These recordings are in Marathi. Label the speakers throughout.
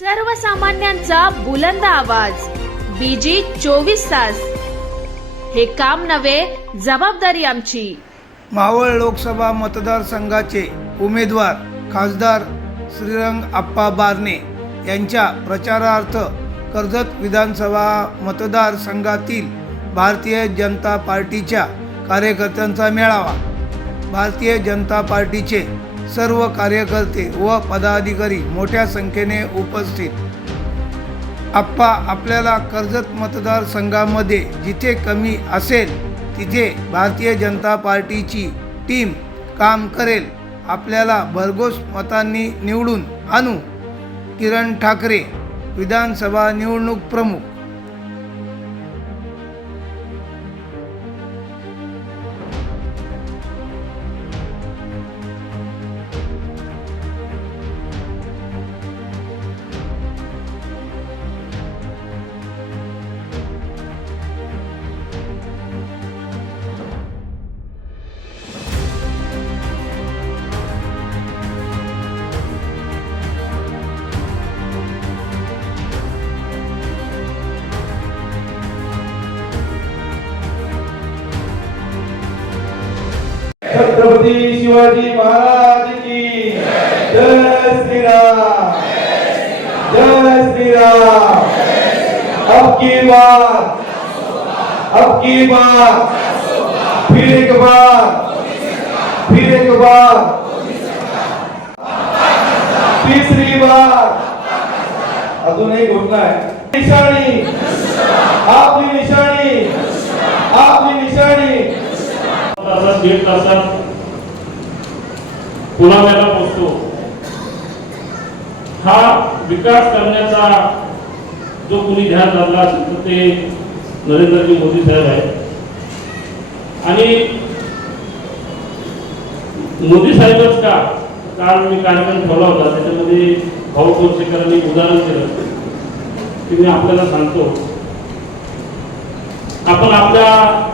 Speaker 1: सर्वसामान्यांचा बुलंद आवाज. बीजी चोवीस तास. हे काम नव्हे जबाबदारी आमची.
Speaker 2: मावळ लोकसभा मतदारसंघाचे उमेदवार खासदार श्रीरंग आप्पा बारणे यांच्या प्रचारार्थ कर्जत विधानसभा मतदारसंघातील भारतीय जनता पार्टीच्या कार्यकर्त्यांचा मेळावा. भारतीय जनता पार्टीचे सर्व कार्यकर्ते व पदाधिकारी मोठ्या संख्येने उपस्थित. आप्पा आपल्याला कर्जत मतदारसंघामध्ये जिथे कमी असेल तिथे भारतीय जनता पार्टीची टीम काम करेल. आपल्याला भरघोस मतांनी निवडून आणू. किरण ठाकरे विधानसभा निवडणूक प्रमुख.
Speaker 3: छत्रपती शिवाजी महाराज की जय श्री राम जय श्री राम अब की बार अब की बार फिर एक बार फिर एक बार। तीसरी बार। अजून एक घोषणा आहे. निशाणी आपली निशाणी आपली निशाणी।
Speaker 4: तासात दीड तासात पुराव्याला पोहोचतो हा विकास करण्याचा जो कुणी ध्यान धरला असेल तर ते नरेंद्रजी मोदी साहेब आहेत. आणि मोदी साहेबच का? काल मी कार्यक्रम ठेवला होता त्याच्यामध्ये भाऊ कोरसेकरांनी उदाहरण केलं. की मी आपल्याला सांगतो आपण आपल्या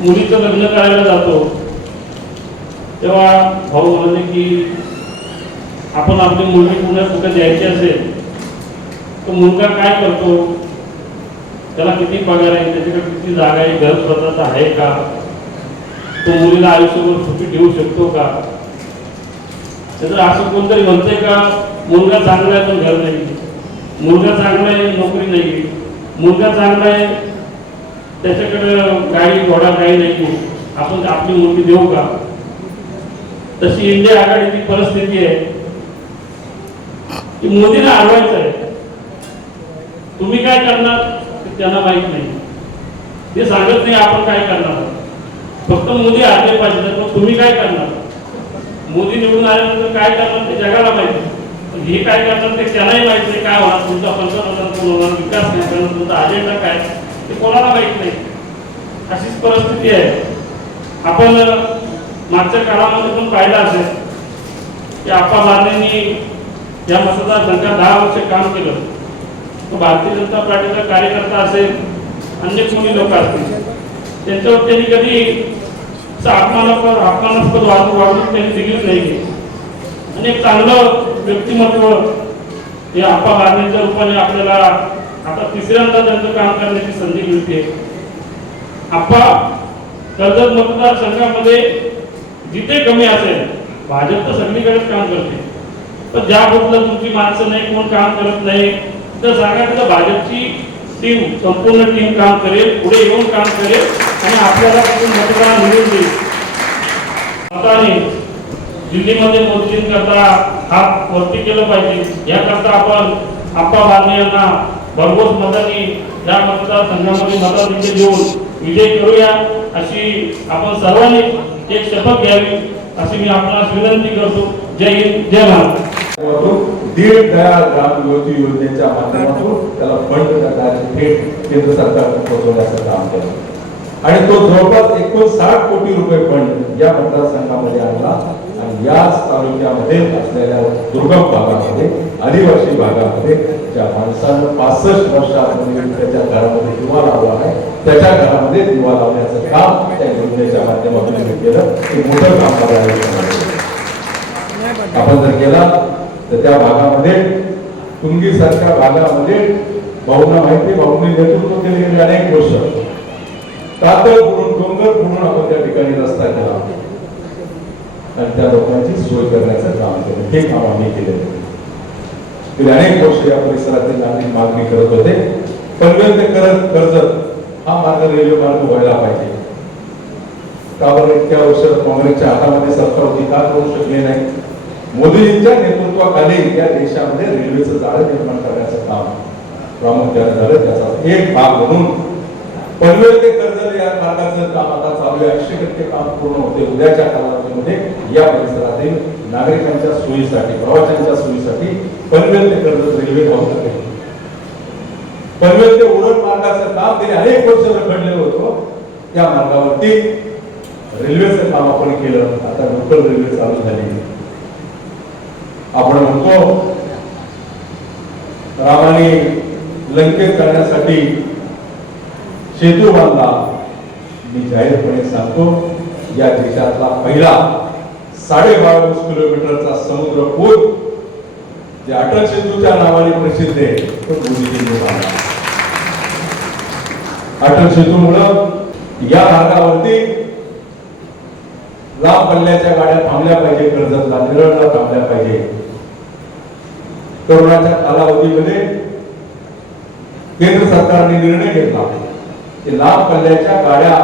Speaker 4: मुलीचं लग्न करायला जातो. तेव्हा भाऊ म्हणाले की आपण आपली मुलगी पुन्हा कुठे द्यायची असेल तर मुलगा काय करतो? त्याला किती पगार आहे? त्याच्याकडे किती जागा आहे? घर स्वतःचा आहे का? तो मुलीला आयुष्यभर सुखी ठेवू शकतो का? त्याचं असं कोणतरी म्हणतंय का मुलगा चांगला आहे पण घर नाही. मुलगा चांगला आहे नोकरी नाही. मुलगा चांगला आहे त्याच्याकडे गाडी घोडा काही नाही. आपण आपली मुलगी देऊ का? तशी इंडिया आघाडीची परिस्थिती आहे. की मोदीला हरवायचं आहे. तुम्ही काय करणार त्यांना माहीत नाही. ते सांगत नाही आपण काय करणार. फक्त मोदी हरले पाहिजे तर तुम्ही काय करणार? मोदी निवडून आल्यानंतर काय करणार ते जगाला माहिती पण हे काय करणार ते त्यांनाही माहीत नाही. काय होणार? तुमचा पंतप्रधान कोण होणार विकास नाही करणार तुमचा अजेंडा काय? ते कोणाला माहीत नाही. अशीच परिस्थिती आहे. आपण मागच्या काळामध्ये पण पाहिलं असेल की आप्पा बारणेंनी या मतदारसंघात दहा वर्ष काम केलं. तो भारतीय जनता पार्टीचा कार्यकर्ता असेल अन्य कोणी लोक असतील त्यांच्यावर त्यांनी कधी अपमानास्पद अपमानास्पद वागणूक वागणूक त्यांनी दिलीच नाही. आणि एक चांगलं व्यक्तिमत्व हे आप्पा बारणेच्या रूपाने आपल्याला आता तिसऱ्यांदा त्यांचं काम करण्याची संधी मिळते. आप्पा कर्जत मतदारसंघामध्ये जिथे कमी असेल भाजप तर सगळीकडेच काम करते. पण ज्या बदल तुमची माणसं नाही कोण काम करत नाही तर सांगा तिथं भाजपची टीम संपूर्ण टीम काम करेल पुढे येऊन काम करेल आणि आपल्याला मतदान मिळून देईल. मताने दिल्लीमध्ये मोदींकरता हा वरती केलं पाहिजे. याकरता आपण आप्पा बारणे यांना भरघोस मतांनी या मतदारसंघामध्ये मताधिक्य देऊन विजय करूया अशी आपण सर्वांनी एक शपथ घ्यावी अशी मी आपणास विनंती करतो. जय हिंद जय भारत.
Speaker 3: माध्यमातून दीड दयाळ ग्राम ज्योती योजनेच्या माध्यमातून त्याला फंड करण्याची थेट केंद्र सरकारने पोहोचवण्याचं काम केलं. आणि तो जवळपास एकोणसाठ कोटी रुपये फंड या मतदारसंघामध्ये आणला आणि याच तालुक्यामध्ये असलेल्या दुर्गम भागामध्ये आदिवासी भागामध्ये ज्या माणसानं पासष्ट वर्षापूर्वी त्याच्या घरामध्ये दिवा लावला आहे. त्याच्या घरामध्ये दिवा लावण्याचं काम त्या योजनेच्या माध्यमातून केलं. ते मोठं काम करायला आपण जर केला तर त्या भागामध्ये तुंगी सारख्या भागामध्ये भाऊना माहिती भाऊनी नेतृत्व केले गेले अनेक वर्ष कातळ बुडून डोंगर बुडून आपण त्या ठिकाणी रस्ता केला. आणि त्या लोकांची सोय करण्याचं काम केलं. हे काम आम्ही केलेलं गेले अनेक वर्ष या परिसरातील नागरिक मागणी करत होते. पनवेल ते करत कर्जत हा मार्ग रेल्वे मार्ग व्हायला पाहिजे. का बरं इतक्या वर्ष काँग्रेसच्या हातामध्ये सत्ता होती का करू शकले नाही? मोदींच्या नेतृत्वाखाली या देशामध्ये रेल्वेचं जाळं निर्माण करण्याचं काम प्रामुख्याने झालं. त्याचा एक भाग म्हणून पनवेल ते कर्जत या मार्गाचं काम आता चालू आहे. ऐंशी टक्के काम पूर्ण होते. उद्याच्या कालावधीमध्ये या परिसरातील नागरिकांच्या सोयीसाठी प्रवाशांच्या सोयीसाठी पनवेल ते कर्जत रेल्वे धावत शकेल पनवेल ते उरण मार्गाचं काम गेले अनेक वर्ष रखडलेलं होतं. त्या मार्गावरती रेल्वेचं काम आपण केलं. आता लोकल रेल्वे चालू झाली. आपण म्हणतो रामाने लंकेत करण्यासाठी सेतू बांधला. मी जाहीरपणे सांगतो या देशातला पहिला साडेबावीस किलोमीटरचा समुद्र पूल जे अटल सेतूच्या नावाने प्रसिद्ध आहे तो मोदीजींनी बांधला अटल सेतूमुळं या भागावरती लांब पल्ल्याच्या गाड्या थांबल्या पाहिजे कर्जतला निरळला थांबल्या पाहिजे. कोरोनाच्या कालावधीमध्ये केंद्र सरकारने निर्णय घेतला की लांब पल्ल्याच्या गाड्या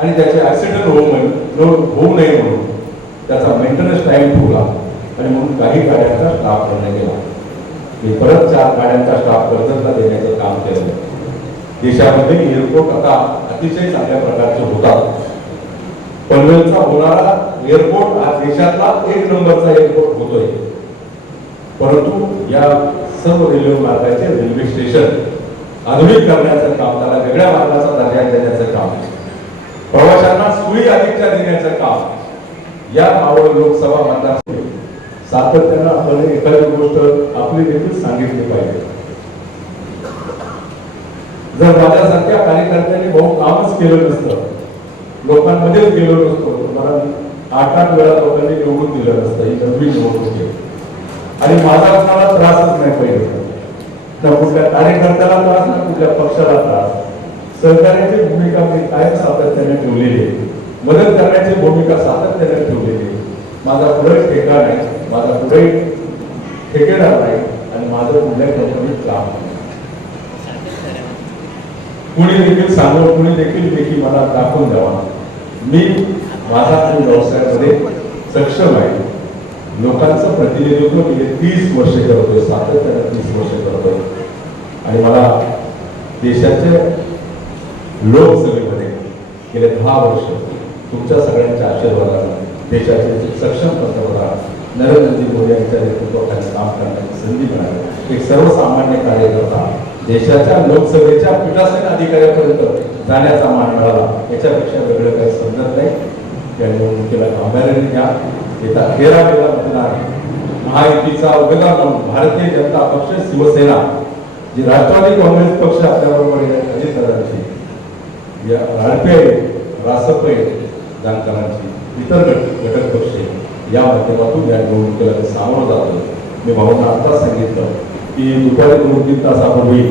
Speaker 3: आणि त्याचे ऍक्सिडेंट होऊ नये होऊ नये म्हणून. त्याचा मेंटेनन्स टाइम ठेवला आणि म्हणून काही गाड्यांचा स्टाफ करण्यात गेला. मी परत चार गाड्यांचा स्टाफ कर्जतला देण्याचं काम केलं. देशामध्ये एअरपोर्ट आता अतिशय चांगल्या प्रकारचे होतात पनवेलचा होणारा एअरपोर्ट आज देशातला एक नंबरचा एअरपोर्ट होतोय. परंतु या सर्व रेल्वे मार्गाचे रेल्वे स्टेशन आधुनिक करण्याचं काम त्याला वेगळ्या मार्गाचा दर्जा देण्याचं काम प्रवाशांना सोयी अधिकच्या देण्याचं काम या मावळ लोकसभा मतदार सातत्यानं आपण एखादी गोष्ट आपली देखील सांगितली पाहिजे. जर माझ्यासारख्या कार्यकर्त्यांनी भाऊ कामच केलं नसतं लोकांमध्येच गेलो नसतो मला आठ आठ वेळा लोकांनी निवडून दिलं नसतं ही नवी निवडणूक आणि माझा कोणाला त्रासच नाही पाहिजे ना कुठल्या कार्यकर्त्याला त्रास ना कुठल्या पक्षाला त्रास. सहकार्याची भूमिका मी कायम सातत्याने ठेवलेली आहे मदत करण्याची भूमिका सातत्याने ठेवलेली माझा पुढे ठेका नाही माझा पुढे ठेकेदार नाही आणि माझं कुठल्या कंपनीत काम नाही. कुणी देखील सांगून कुणी देखील देखील मला दाखवून द्यावा. मी माझा व्यवसायामध्ये सक्षम आहे. लोकांचं प्रतिनिधित्व गेले तीस वर्ष करतोय सातत्याने तीस वर्ष करतोय. आणि मला देशाच्या लोकसभेमध्ये गेले दहा वर्ष. तुमच्या सगळ्यांच्या आशीर्वादाने देशाचे सक्षम पंतप्रधान नरेंद्र मोदी यांच्या नेतृत्वाखाली काम करण्याची संधी मिळाली. एक सर्वसामान्य कार्यकर्ता देशाच्या लोकसभेच्या पीठासीन अधिकाऱ्यापर्यंत जाण्याचा मान मिळाला. याच्यापेक्षा वेगळं काही समजत नाही. त्या निवडणुकीला गांभीर्याने घ्या. येत्या तेरा वेळा मतदान महायुतीचा उमेदवार म्हणून भारतीय जनता पक्ष शिवसेना जी राष्ट्रवादी काँग्रेस पक्ष आपल्याबरोबर अजित दादांची या राडपे रासपे जाणकारांची इतर घटक पक्ष या माध्यमातून या निवडणुकीला सामोरं जातो मी भावना आता सांगितलं की दुपारी दोन तीन तासापूर्वी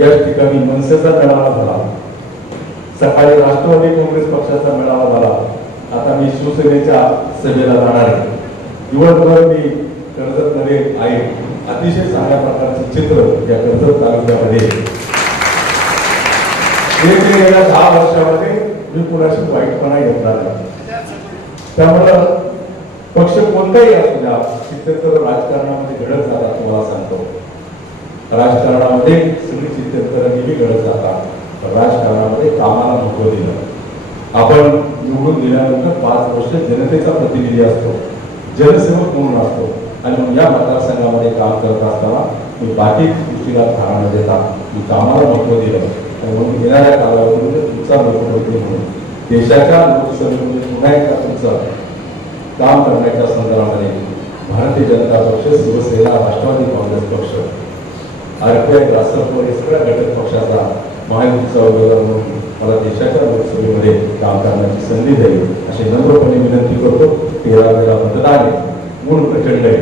Speaker 3: या ठिकाणी मनसेचा मेळावा झाला. सकाळी राष्ट्रवादी काँग्रेस पक्षाचा मेळावा झाला. आता मी शिवसेनेच्या सभेला जाणार आहे. दिवसभर मी कर्जतमध्ये आहे. अतिशय चांगल्या प्रकारचे चित्र या कर्जत तालुक्यामध्ये. एक गेल्या दहा वर्षामध्ये मी कुणाशी वाईटपणा घेतला नाही. त्यामुळं पक्ष कोणताही असू द्या चित्रकर राजकारणामध्ये घडत जातात तुम्हाला सांगतो. राजकारणामध्ये सगळी चित्रकर नेहमी घडत जातात राजकारणामध्ये कामाला महत्त्व दिलं. आपण निवडून दिल्यानंतर पाच वर्ष जनतेचा प्रतिनिधी असतो जनसेवक म्हणून असतो आणि मग या मतदारसंघामध्ये काम करत असताना मी बाकी दृष्टीला धारणा देता मी कामाला महत्त्व दिलं. म्हणून येणाऱ्या कालावधीमध्ये तुमचा मुख्यमंत्री म्हणून देशाच्या लोकसभेमध्ये पुन्हा एकदा तुमचं काम करण्याच्या संदर्भामध्ये भारतीय जनता पक्ष शिवसेना राष्ट्रवादी काँग्रेस पक्ष आरपीआय राष्ट्रपती हे सगळ्या घटक पक्षाचा महायुतीचा उमेदवार म्हणून मला देशाच्या लोकसभेमध्ये काम करण्याची संधी द्यावी अशी नम्रपणे विनंती करतो. तेरा वेळा मतदान आहे ऊन प्रचंड आहे.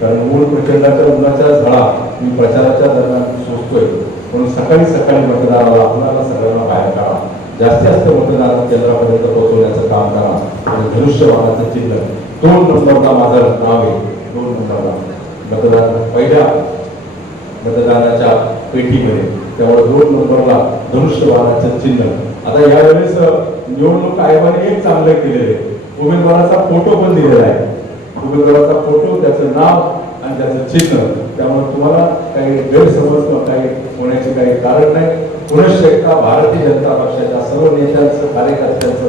Speaker 3: कारण मूळ प्रचंडाच्या उन्हाच्या झळा मी प्रचाराच्या दरम्यान सोसतोय. म्हणून सकाळी सकाळी मतदाराला आपल्याला सगळ्यांना बाहेर काढा. जास्तीत जास्त मतदान केंद्रापर्यंत पोहोचवण्याचं काम करा. आणि धनुष्यबाणाचं चिन्ह दोन नंबरला माझं नाव आहे. दोन नंबरला. मतदान पहिल्या मतदानाच्या पेटीमध्ये. त्यामुळे दोन नंबरला धनुष्यबाणाचं चिन्ह. आता यावेळेस निवडणूक आयोगाने एक चांगलं केलेलं आहे. उमेदवाराचा फोटो पण दिलेला आहे. उमेदवाराचा फोटो त्याचं नाव आणि त्याचं चिन्ह त्यामुळे तुम्हाला काही गैरसमज किंवा काही होण्याचे काही कारण नाही. पुनश्च एकदा भारतीय जनता पक्षाच्या सर्व नेत्यांचं कार्यकर्त्यांचं